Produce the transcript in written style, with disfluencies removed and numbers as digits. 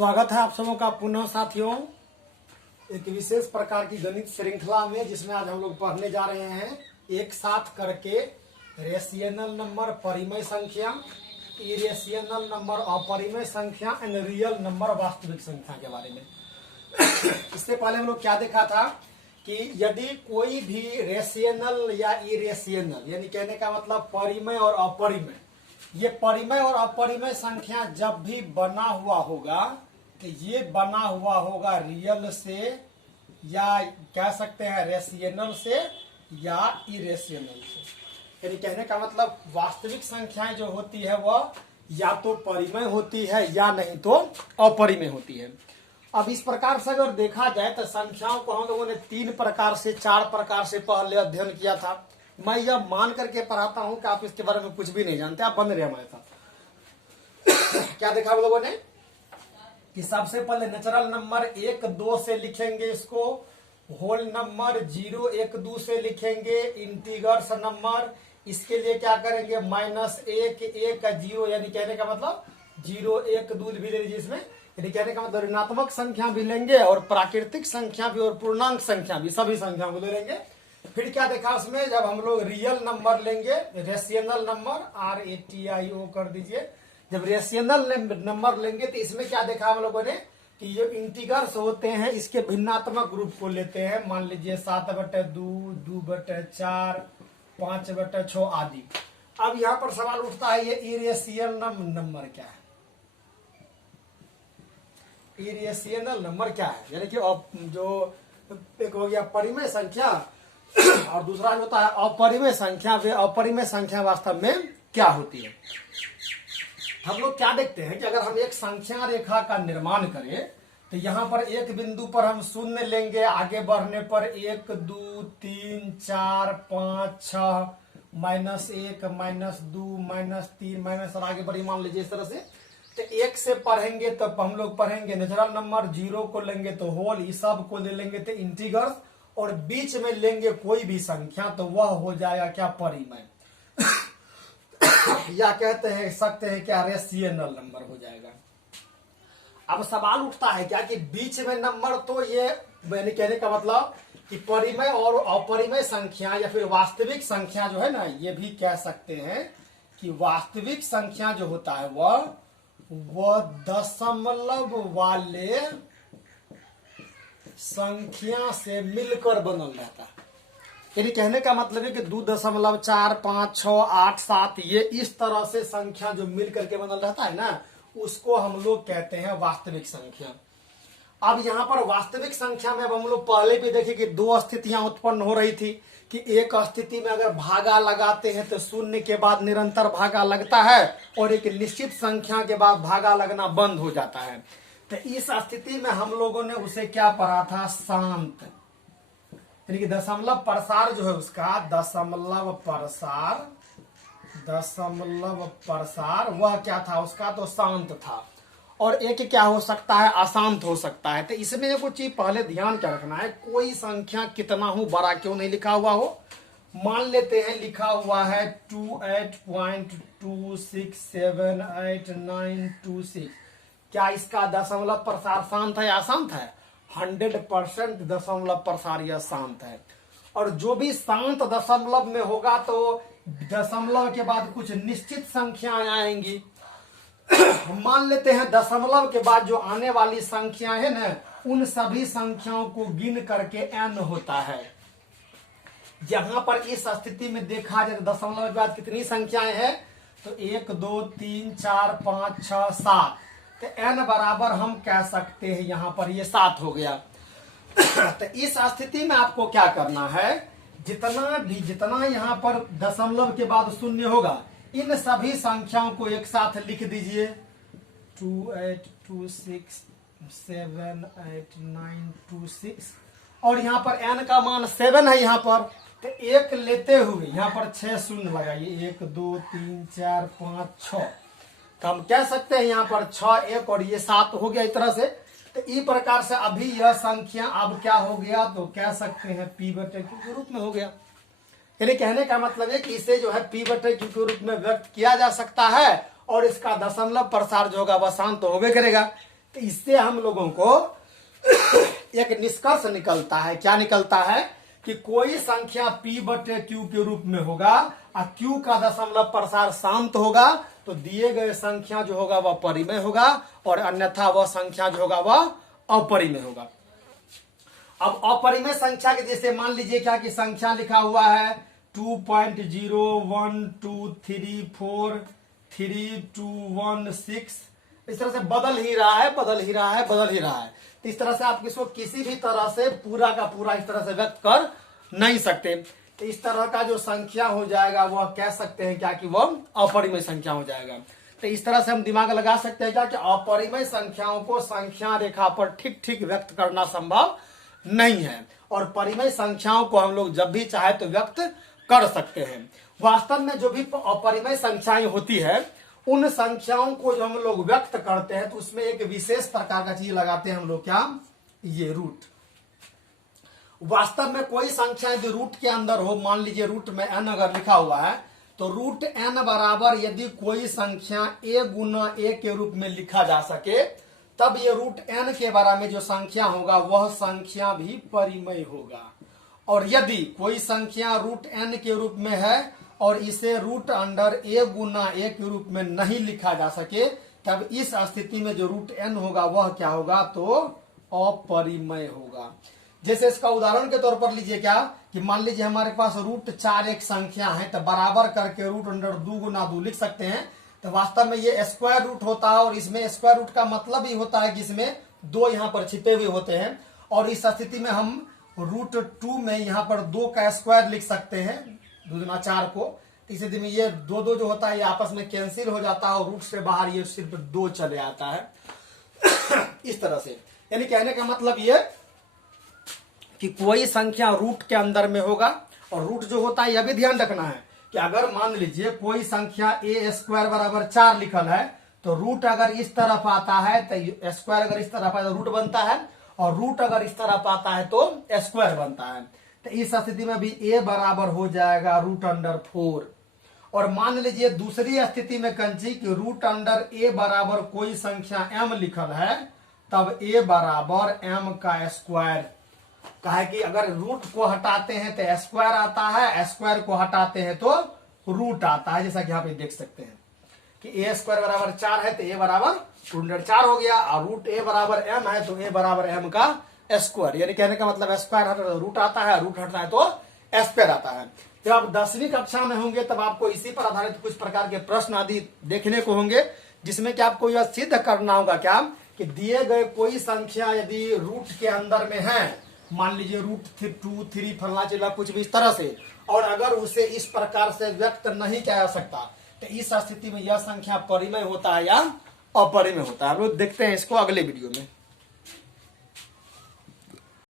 स्वागत है आप सबों का पुनः साथियों एक विशेष प्रकार की गणित श्रृंखला में, जिसमें आज हम लोग पढ़ने जा रहे हैं एक साथ करके रेशियनल नंबर, परिमेय संख्या, इरेशियनल नंबर, अपरिमेय संख्या एंड रियल नंबर, वास्तविक संख्या के बारे में। इससे पहले हम लोग क्या देखा था कि यदि कोई भी रेशियनल या इरेशियनल, यानी कहने का मतलब परिमेय और अपरिमेय, ये परिमेय और अपरिमेय संख्या जब भी बना हुआ होगा तो ये बना हुआ होगा रियल से, या कह सकते हैं रेशियनल से या इरेशियनल से। यानी कहने का मतलब वास्तविक संख्याएं जो होती है वह या तो परिमेय होती है या नहीं तो अपरिमेय होती है। अब इस प्रकार से अगर देखा जाए तो संख्याओं को हम लोगों ने 3 प्रकार से 4 प्रकार से पहले अध्ययन किया था। मैं यह मान करके पढ़ाता हूं कि आप इसके बारे में कुछ भी नहीं जानते, आप बन रहे हमारे साथ। क्या देखा हम लोगों ने कि सबसे पहले नेचुरल नंबर 1, 2 से लिखेंगे इसको, होल नंबर 0, 1, 2 से लिखेंगे, इंटीगर्स नंबर इसके लिए क्या करेंगे -1, 1, 0, यानी कहने का मतलब 0, 1, 2 भी ले लीजिए इसमें, यानी कहने का मतलब ऋणात्मक संख्या भी लेंगे और प्राकृतिक संख्या भी और पूर्णांक संख्या भी, सभी संख्याओं को ले लेंगे। फिर क्या देखा उसमें, जब हम लोग रियल नंबर लेंगे, रेशियनल नंबर, RATIO कर दीजिए, जब रेशियनल नंबर लेंगे तो इसमें क्या देखा हम लोगों ने कि जो इंटीगर्स होते हैं इसके भिन्नात्मक रूप को लेते हैं। मान लीजिए 7/2, 2/4, 5/6 आदि। अब यहाँ पर सवाल उठता है ये इरेशियनल नंबर क्या है? इरेशियनल नंबर क्या है? यानी कि जो एक हो गया परिमेय संख्या और दूसरा जो होता है अपरिमेय संख्या। वे अपरिमेय संख्या वास्तव में क्या होती है? हम लोग क्या देखते हैं कि अगर हम एक संख्या रेखा का निर्माण करें तो यहाँ पर एक बिंदु पर हम 0 लेंगे, आगे बढ़ने पर 1, 2, 3, 4, 5, 6, -1, -2, -3, और आगे बढ़ी मान लीजिए इस तरह से। तो 1 से पढ़ेंगे तो हम लोग पढ़ेंगे नेचुरल नंबर, 0 को लेंगे तो होल, इस सब को ले लेंगे तो इंटीगर्स, और बीच में लेंगे कोई भी संख्या तो वह हो जाएगा क्या? परिमेय या कहते हैं सकते हैं क्या? रेशियनल नंबर हो जाएगा। अब सवाल उठता है क्या कि बीच में नंबर, तो ये मैंने कहने का मतलब कि परिमेय और अपरिमेय संख्या या फिर वास्तविक संख्या जो है ना, ये भी कह सकते हैं कि वास्तविक संख्या जो होता है वह दशमलव वाले संख्या से मिलकर बनल रहता है। यानी कहने का मतलब है कि 2.4, 5, 6, 8, 7 ये इस तरह से संख्या जो मिलकर के बनल रहता है ना, उसको हम लोग कहते हैं वास्तविक संख्या। अब यहाँ पर वास्तविक संख्या में अब हम लोग पहले भी देखे कि 2 स्थितियां उत्पन्न हो रही थी कि एक स्थिति में अगर भागा लगाते हैं तो 0 के बाद निरंतर भागा लगता है और एक निश्चित संख्या के बाद भागा लगना बंद हो जाता है। तो इस स्थिति में हम लोगों ने उसे क्या पढ़ा था? शांत, यानी कि दशमलव प्रसार जो है उसका दशमलव प्रसार वह क्या था उसका? तो शांत था। और एक क्या हो सकता है? अशांत हो सकता है। तो इसमें कुछ चीज पहले ध्यान क्या रखना है, कोई संख्या कितना हो बड़ा क्यों नहीं लिखा हुआ हो। मान लेते हैं लिखा हुआ है 28.26782926, क्या इसका दशमलव प्रसार शांत है या अशांत है? 100% दशमलव प्रसार यह शांत है। और जो भी शांत दशमलव में होगा तो दशमलव के बाद कुछ निश्चित संख्याएं आएंगी। मान लेते हैं दशमलव के बाद जो आने वाली संख्या है ना, उन सभी संख्याओं को गिन करके n होता है। यहां पर इस स्थिति में देखा जाए दशमलव के बाद कितनी संख्याएं हैं? तो 1, 2, 3, 4, 5, 6, 7। तो n बराबर हम कह सकते हैं यहाँ पर ये 7 हो गया। तो इस स्थिति में आपको क्या करना है, जितना यहाँ पर दशमलव के बाद 0 होगा, इन सभी संख्याओं को एक साथ लिख दीजिए। 2826782926 और यहाँ पर n का मान 7 है यहाँ पर, तो 1 लेते हुए यहाँ पर 6 शून्य लगाइए। 1, 2, 3, 4, 5, 6, तो हम कह सकते हैं यहाँ पर 6, 1 और ये 7 हो गया इस तरह से। तो इस प्रकार से अभी यह संख्या अब क्या हो गया? तो कह सकते हैं P/Q के रूप में हो गया। यानी कहने का मतलब है कि इसे जो है P/Q के रूप में व्यक्त किया जा सकता है और इसका दशमलव प्रसार जो होगा वह शांत तो होबे करेगा। तो इससे हम लोगों को एक निष्कर्ष निकलता है। क्या निकलता है कि कोई संख्या p/q के रूप में होगा और q का दशमलव प्रसार शांत होगा तो दिए गए संख्या जो होगा वह परिमेय होगा और अन्यथा वह संख्या जो होगा वह अपरिमेय होगा। अब अपरिमेय संख्या के जैसे मान लीजिए क्या कि संख्या लिखा हुआ है 2.012343216, इस तरह से बदल ही रहा है। तो इस तरह से आप इसको किसी भी तरह से पूरा का पूरा इस तरह से व्यक्त कर नहीं सकते। तो इस तरह का जो संख्या हो जाएगा वह कह सकते हैं क्या कि वह अपरिमेय संख्या हो जाएगा। तो इस तरह से हम दिमाग लगा सकते हैं क्या कि अपरिमेय संख्याओं को संख्या रेखा पर ठीक ठीक व्यक्त करना संभव नहीं है और परिमेय संख्याओं को हम लोग जब भी चाहे तो व्यक्त कर सकते हैं। वास्तव में जो भी अपरिमेय संख्याएं होती है उन संख्याओं को जो हम लोग व्यक्त करते हैं तो उसमें एक विशेष प्रकार का चीज लगाते हैं हम लोग, क्या, ये रूट। वास्तव में कोई संख्या यदि रूट के अंदर हो, मान लीजिए रूट में n अगर लिखा हुआ है तो रूट n बराबर यदि कोई संख्या a गुना a के रूप में लिखा जा सके तब ये रूट n के बारे में जो संख्या होगा वह संख्या भी परिमेय होगा। और यदि कोई संख्या रूट n के रूप में है और इसे रूट अंडर a गुना a के रूप में नहीं लिखा जा सके तब इस स्थिति में जो रूट n होगा वह क्या होगा, तो अपरिमेय होगा। जैसे इसका उदाहरण के तौर पर लीजिए क्या कि मान लीजिए हमारे पास रूट 4 एक संख्या है तो बराबर करके रूट अंडर 2 गुना 2 लिख सकते हैं। तो वास्तव में ये स्क्वायर रूट होता है और इसमें स्क्वायर रूट का मतलब ही होता है कि इसमें 2 यहाँ पर छिपे हुए होते हैं और इस स्थिति में हम रूट 2 में यहाँ पर 2 का स्क्वायर लिख सकते हैं, 2 गुना 4 को। इस स्थिति में ये 2 जो होता है ये आपस में कैंसिल हो जाता है और रूट से बाहर ये सिर्फ 2 चले आता है। इस तरह से यानी कहने का मतलब ये कि कोई संख्या रूट के अंदर में होगा और रूट जो होता है यह भी ध्यान रखना है कि अगर मान लीजिए कोई संख्या a स्क्वायर बराबर 4 लिखल है तो रूट अगर इस तरफ आता है तो स्क्वायर अगर इस तरफ आए तो रूट बनता है और रूट अगर इस तरफ आता है तो स्क्वायर बनता है। तो इस स्थिति में भी a बराबर हो जाएगा रूट अंडर 4। और मान लीजिए दूसरी स्थिति में कंची कि रूट अंडर a बराबर कोई संख्या m लिखल है तब a बराबर m का स्क्वायर। कहा कि अगर रूट को हटाते हैं तो स्क्वायर आता है, स्क्वायर को हटाते हैं तो रूट आता है। जैसा कि यहाँ पे देख सकते हैं कि a स्क्वायर बराबर 4 है तो a बराबर रूट अंडर 4 हो गया और रूट a बराबर m है तो a बराबर m का स्क्वायर। यानी कहने का मतलब स्क्वायर हटा तो रूट आता है, रूट हटता है तो स्क्वायर आता है। जब आप 10वीं कक्षा में होंगे तब आपको इसी पर आधारित कुछ प्रकार के प्रश्न आदि देखने को होंगे जिसमें कि आपको यह सिद्ध करना होगा क्या कि दिए गए कोई संख्या यदि रूट के अंदर में है, मान लीजिए रूट 2, 3 फलना चिल्ला कुछ भी इस तरह से, और अगर उसे इस प्रकार से व्यक्त नहीं किया जा सकता तो इस स्थिति में यह संख्या परिमेय होता है या अपरिमेय होता है। हम लोग देखते हैं इसको अगले वीडियो में।